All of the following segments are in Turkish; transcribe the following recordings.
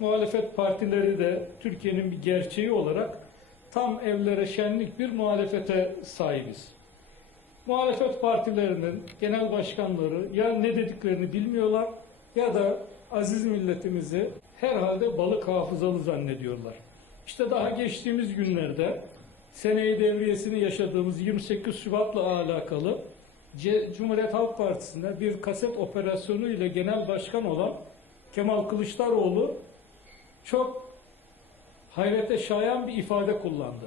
Muhalefet partileri de Türkiye'nin bir gerçeği olarak tam evlere şenlik bir muhalefete sahibiz. Muhalefet partilerinin genel başkanları ya ne dediklerini bilmiyorlar ya da aziz milletimizi herhalde balık hafızalı zannediyorlar. İşte daha geçtiğimiz günlerde seneyi devriyesini yaşadığımız 28 Şubat'la alakalı Cumhuriyet Halk Partisi'nde bir kaset operasyonu ile genel başkan olan Kemal Kılıçdaroğlu çok hayrete şayan bir ifade kullandı.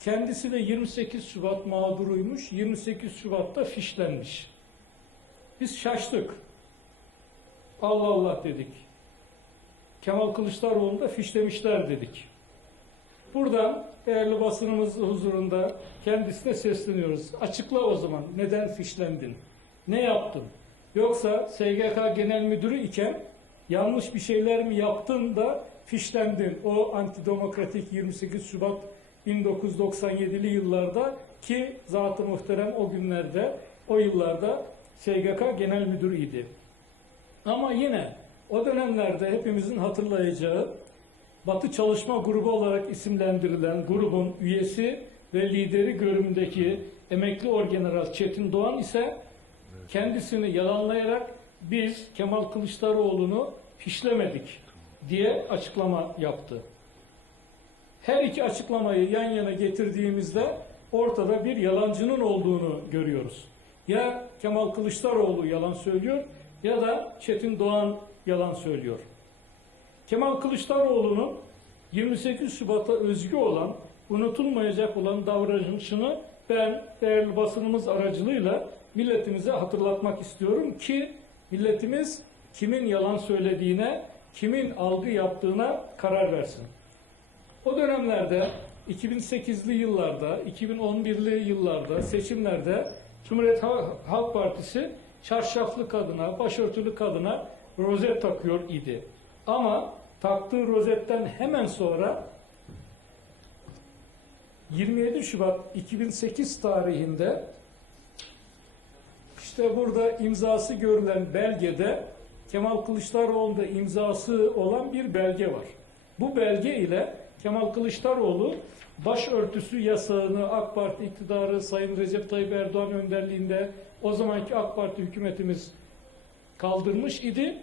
Kendisi de 28 Şubat mağduruymuş, 28 Şubat'ta fişlenmiş. Biz şaştık. Allah Allah dedik. Kemal Kılıçdaroğlu'nu da fişlemişler dedik. Buradan değerli basınımız huzurunda kendisine sesleniyoruz. Açıkla o zaman neden fişlendin? Ne yaptın? Yoksa SGK Genel Müdürü iken yanlış bir şeyler mi yaptın da fişlendin? O antidemokratik 28 Şubat 1997'li yıllarda ki zatı muhterem o günlerde, o yıllarda SGK Genel Müdürü idi. Ama yine o dönemlerde hepimizin hatırlayacağı Batı Çalışma Grubu olarak isimlendirilen grubun üyesi ve lideri görümündeki emekli orgeneral Çetin Doğan ise kendisini yalanlayarak biz Kemal Kılıçdaroğlu'nu fişlemedik diye açıklama yaptı. Her iki açıklamayı yan yana getirdiğimizde ortada bir yalancının olduğunu görüyoruz. Ya Kemal Kılıçdaroğlu yalan söylüyor ya da Çetin Doğan yalan söylüyor. Kemal Kılıçdaroğlu'nun 28 Şubat'a özgü olan, unutulmayacak olan davranışını ben değerli basınımız aracılığıyla milletimize hatırlatmak istiyorum ki milletimiz kimin yalan söylediğine, kimin algı yaptığına karar versin. O dönemlerde 2008'li yıllarda, 2011'li yıllarda seçimlerde Cumhuriyet Halk Partisi çarşaflı kadına, başörtülü kadına rozet takıyor idi. Ama taktığı rozetten hemen sonra 27 Şubat 2008 tarihinde işte burada imzası görülen belgede Kemal Kılıçdaroğlu'nda imzası olan bir belge var. Bu belge ile Kemal Kılıçdaroğlu başörtüsü yasağını AK Parti iktidarı Sayın Recep Tayyip Erdoğan önderliğinde o zamanki AK Parti hükümetimiz kaldırmış idi.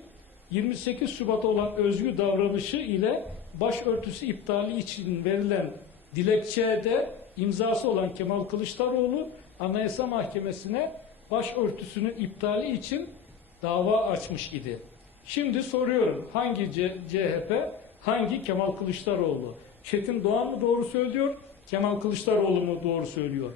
28 Şubat'a olan özgü davranışı ile başörtüsü iptali için verilen dilekçede imzası olan Kemal Kılıçdaroğlu Anayasa Mahkemesi'ne başörtüsünün iptali için dava açmış idi. Şimdi soruyorum hangi CHP, hangi Kemal Kılıçdaroğlu? Çetin Doğan mı doğru söylüyor, Kemal Kılıçdaroğlu mu doğru söylüyor?